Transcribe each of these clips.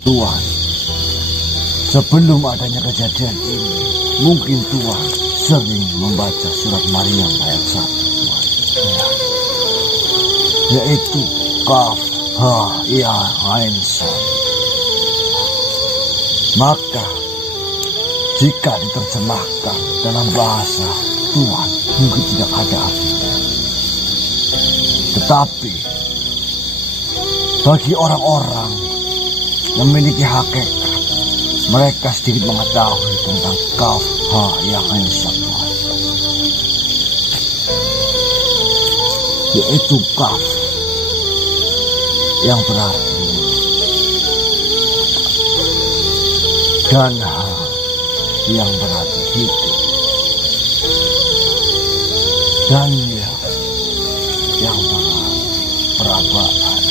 Tuan, sebelum adanya kejadian ini, mungkin Tuan sering membaca surat Maryam ayat 1, Tuan. Ya. Yaitu Kaf Ha Ya Ain Sad. Maka jika diterjemahkan dalam bahasa Tuan mungkin tidak ada artinya. Tetapi bagi orang-orang yang memiliki hakikat, mereka sedikit mengetahui tentang Kaf Ha Ya Ain Sad, Tuan. Yaitu Kaf yang berarti dan Ha yang berarti hidup, dan Ya yang berarti perabaan,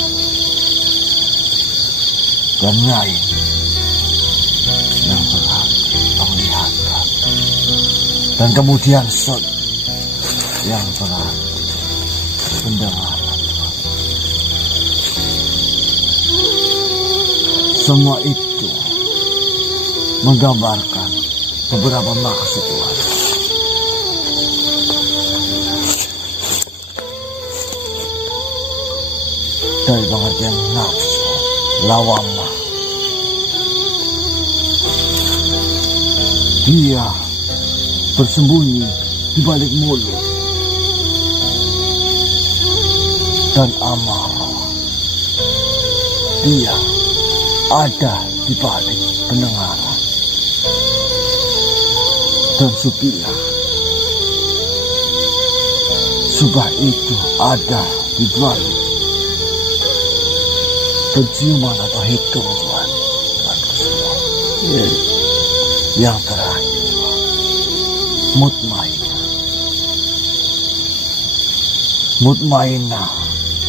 dan Ain yang berarti penglihatan, dan kemudian Sod yang berarti pendengaran. Semua itu menggambarkan beberapa maksud, Tuhan. Dari pengertian nafsu, lawamah, dia bersembunyi di balik mulut, dan amarah, dia ada di balik pendengaran, dan subah itu ada di balik penciuman atau hitung, Tuhan. Tuhanku semua. Yang terakhir, mutmainah. Mutmainah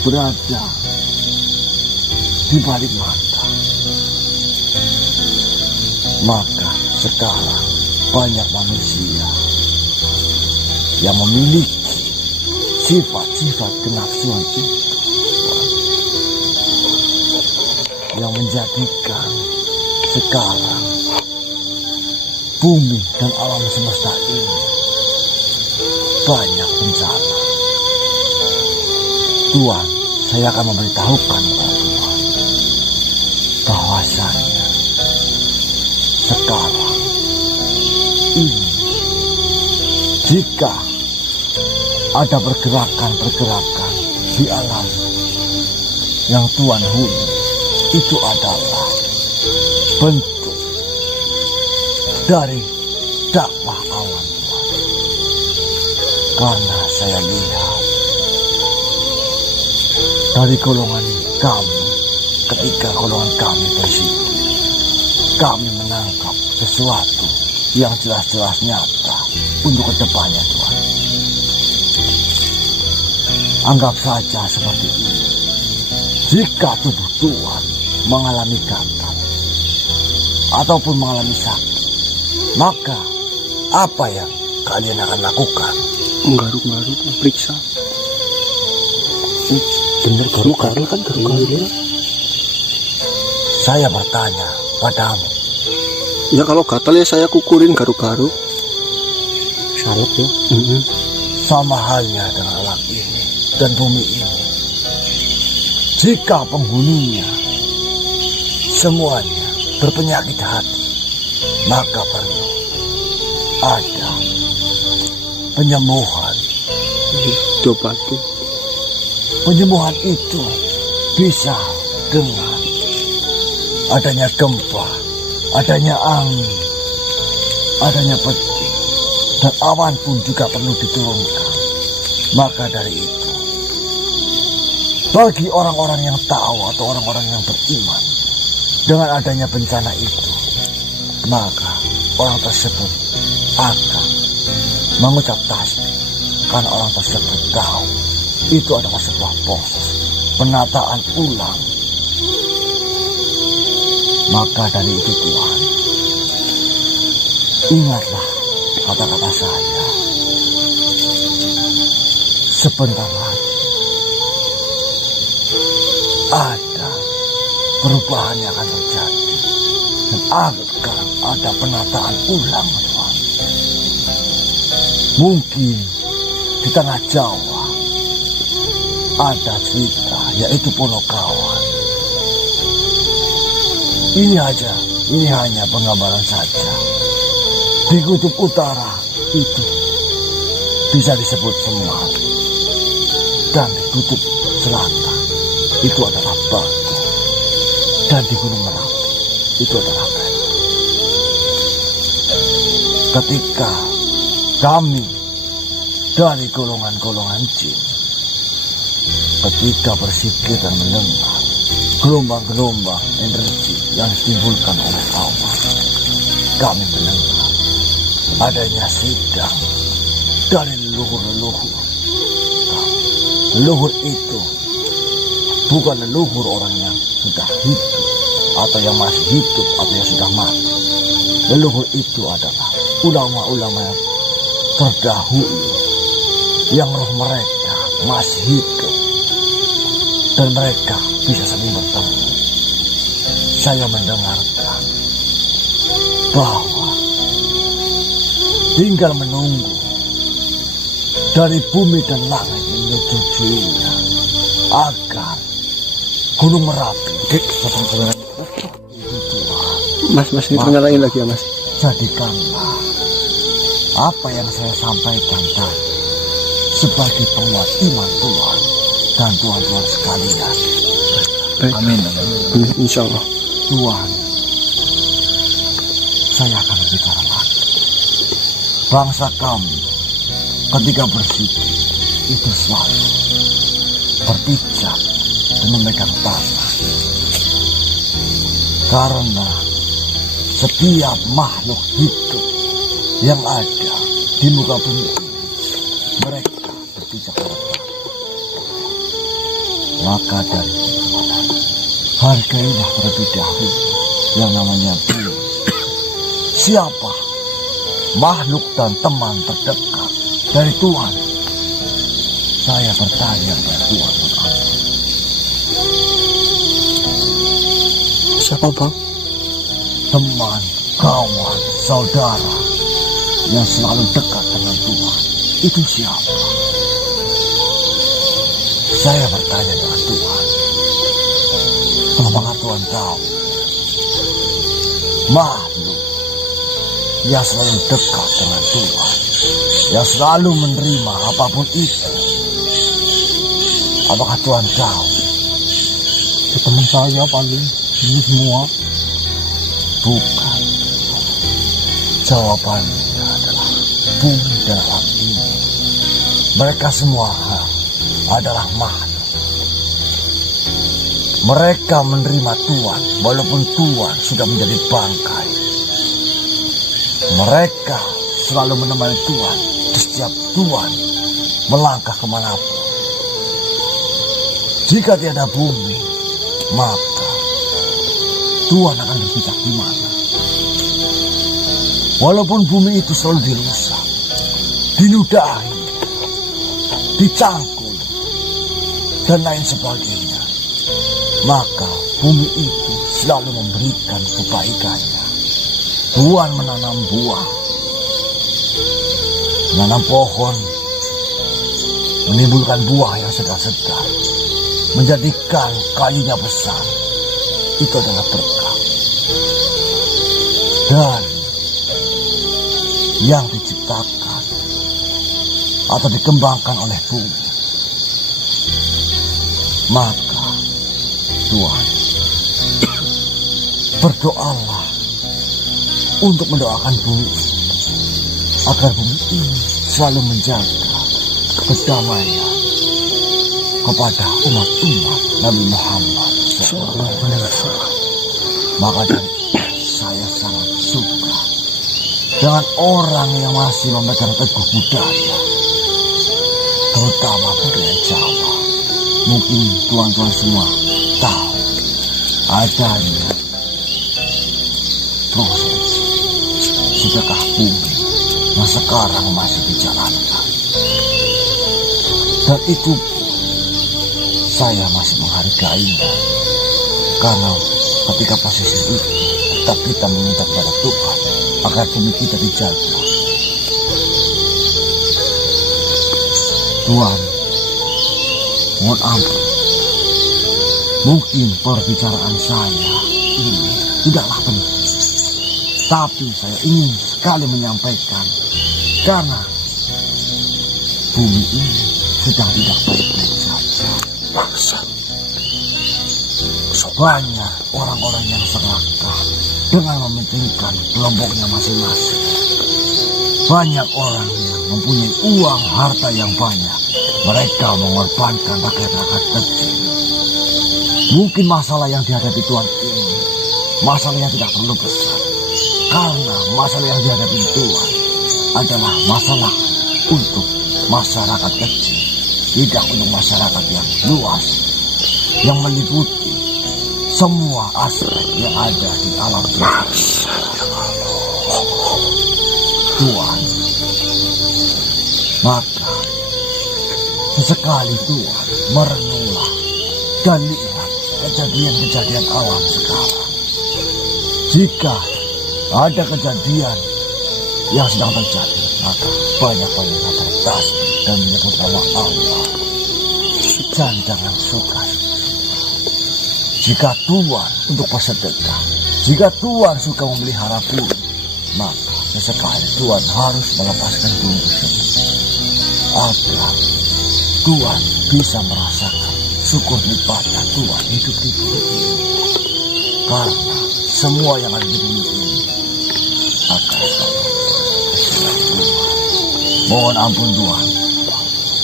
berada di balik mata. Maka sekarang banyak manusia yang memiliki sifat-sifat kenafsuan itu, yang menjadikan sekarang bumi dan alam semesta ini banyak bencana. Tuhan, saya akan memberitahukan kepada Tuhan bahwasanya sekarang ini jika ada pergerakan-pergerakan di alam yang Tuhan huni, itu adalah bentuk dari dakwah awan, Tuhan. Karena saya lihat dari golongan kami, ketika golongan kami bersitu, kami menangkap sesuatu yang jelas-jelas nyata untuk kedepannya, Tuhan. Anggap saja seperti ini. Jika tubuh Tuhan mengalami gatal ataupun mengalami sakit, maka apa yang kalian akan lakukan? Garuk-garuk, periksa. Bener garuk-garuk kan, garuk-garuk. Saya bertanya padamu. Ya kalau gatal ya saya kukurin garuk-garuk. Syarap ya. Sama halnya dengan alam ini dan bumi ini. Jika penghuninya semuanya berpenyakit hati, maka perlu ada penyembuhan. Diobati. Penyembuhan itu bisa dengan adanya gempa, adanya angin, adanya petir, dan awan pun juga perlu diturunkan. Maka dari itu, bagi orang-orang yang tahu atau orang-orang yang beriman dengan adanya bencana itu, maka orang tersebut akan mengucap tasbih karena orang tersebut tahu itu adalah sebuah proses penataan ulang. Maka dari itu, Tuhan, ingatlah kata-kata saya. Sebentar lagi ada perubahan yang akan terjadi. akan ada penataan ulang, Tuhan. Mungkin di tengah Jawa ada cerita, yaitu Ponokawan. Ini hanya penggambaran saja. Di kutub utara itu bisa disebut Semar, dan di kutub selatan itu adalah Batu, dan di Gunung Merapi itu adalah Batu. Ketika kami dari golongan-golongan jin, ketika bersikir dan mendengar gelombang-gelombang energi yang ditimbulkan oleh awan, kami mendengar adanya sidang dari leluhur-leluhur. Leluhur itu bukan leluhur orang yang sudah hidup, atau yang masih hidup, atau yang sudah mati. Leluhur itu adalah ulama-ulama yang terdahulu, yang roh mereka masih hidup, dan mereka bisa saling bertemu. Saya mendengarkan bahwa tinggal menunggu dari bumi dan langit menyetujuinya agar Gunung Merapi Mas dinyalain lagi ya, Mas. Jadikanlah apa yang saya sampaikan tadi sebagai penguat iman Tuhan dan Tuhan-Tuhan sekalian. Amin. Insya Allah. Tuhan, saya akan berbicara lagi. Bangsa kami ketika bersikir itu selalu berpijak dan memegang tangan. Karena setiap makhluk hidup yang ada di muka bumi ini, mereka berpijak pada tangan. Maka dari itu, hargailah terlebih dahulu yang namanya bumi. Siapa makhluk dan teman terdekat dari Tuhan? Saya bertanya kepada Tuhan. Siapa, Bang? Teman, kawan, saudara yang selalu dekat dengan Tuhan, itu siapa? Saya bertanya dengan Tuhan. Apakah Tuhan tahu makhluk yang selalu dekat dengan Tuhan, yang selalu menerima apapun itu? Apakah Tuhan tahu? Teman saya paling ini semua. Bukan. Jawabannya adalah bumi dan alam ini. Mereka semua adalah makhluk. Mereka menerima Tuhan walaupun Tuhan sudah menjadi bangkai. Mereka selalu menemani Tuhan di setiap Tuhan melangkah kemanapun. Jika tiada bumi, maka Tuhan akan berpijak di mana? Walaupun bumi itu selalu dirusak, diludahi, dicangkul, dan lain sebagainya, maka bumi itu selalu memberikan kebaikannya. Tuhan menanam buah, menanam pohon, menimbulkan buah yang segar-segar, menjadikan kayunya besar. Itu adalah berkah. Dan yang diciptakan atau dikembangkan oleh bumi, maka Tuhan, berdoalah untuk mendoakan bumi agar bumi ini selalu menjaga kedamaian kepada umat-umat Nabi Muhammad SAW. Maka dari saya sangat suka dengan orang yang masih memegang teguh budaya, terutama budaya Jawa. Mungkin tuan-tuan semua tahu adanya proses sedekah bumi yang sekarang masih dijalankan. Dan itu saya masih menghargainya, karena ketika proses itu tetap kita meminta kepada Tuhan agar bumi kita dijaga. Tuhan, mohon ampun. Mungkin perbicaraan saya ini tidaklah penting, tapi saya ingin sekali menyampaikan karena bumi ini sedang tidak baik-baik saja. Banyak orang-orang yang serakah dengan mementingkan kelompoknya masing-masing. Banyak orang yang mempunyai uang harta yang banyak, mereka mengorbankan rakyat-rakyat kecil. Mungkin masalah yang dihadapi Tuhan ini masalah yang tidak perlu besar, karena masalah yang dihadapi Tuhan adalah masalah untuk masyarakat kecil, tidak untuk masyarakat yang luas, yang meliputi semua aspek yang ada di alam Tuhan. Maka sesekali Tuhan merenunglah dan lihat kejadian-kejadian alam sekarang. Jika ada kejadian yang sedang terjadi, maka banyak-banyak kata tasbih dan menyebut nama Allah. Dan jangan suka. Jika Tuhan untuk bersedekah, jika Tuhan suka memelihara bumi, maka sesekali Tuhan harus melepaskan bumi tersebut agar Tuhan bisa merasakan syukur nikmatnya Tuhan hidup di bumi ini. Karena semua yang ada di bumi ini akan selalu berkenan Tuhan. Mohon ampun Tuhan.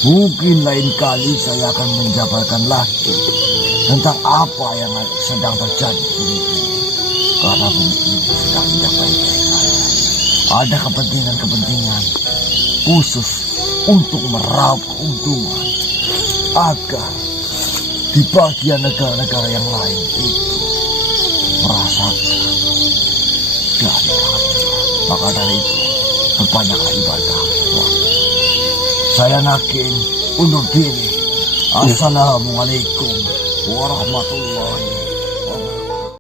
Mungkin lain kali saya akan menjabarkan lagi tentang apa yang sedang terjadi di bumi ini. Karena bumi ini sedang tidak baik-baik saja. Ada kepentingan-kepentingan khusus untuk meraup keuntungan agar di bagian negara-negara yang lain itu merasakan dari kehadiran. Maka dari itu berbanyaklah ibadah. Saya Nakin undur diri. Assalamualaikum warahmatullahi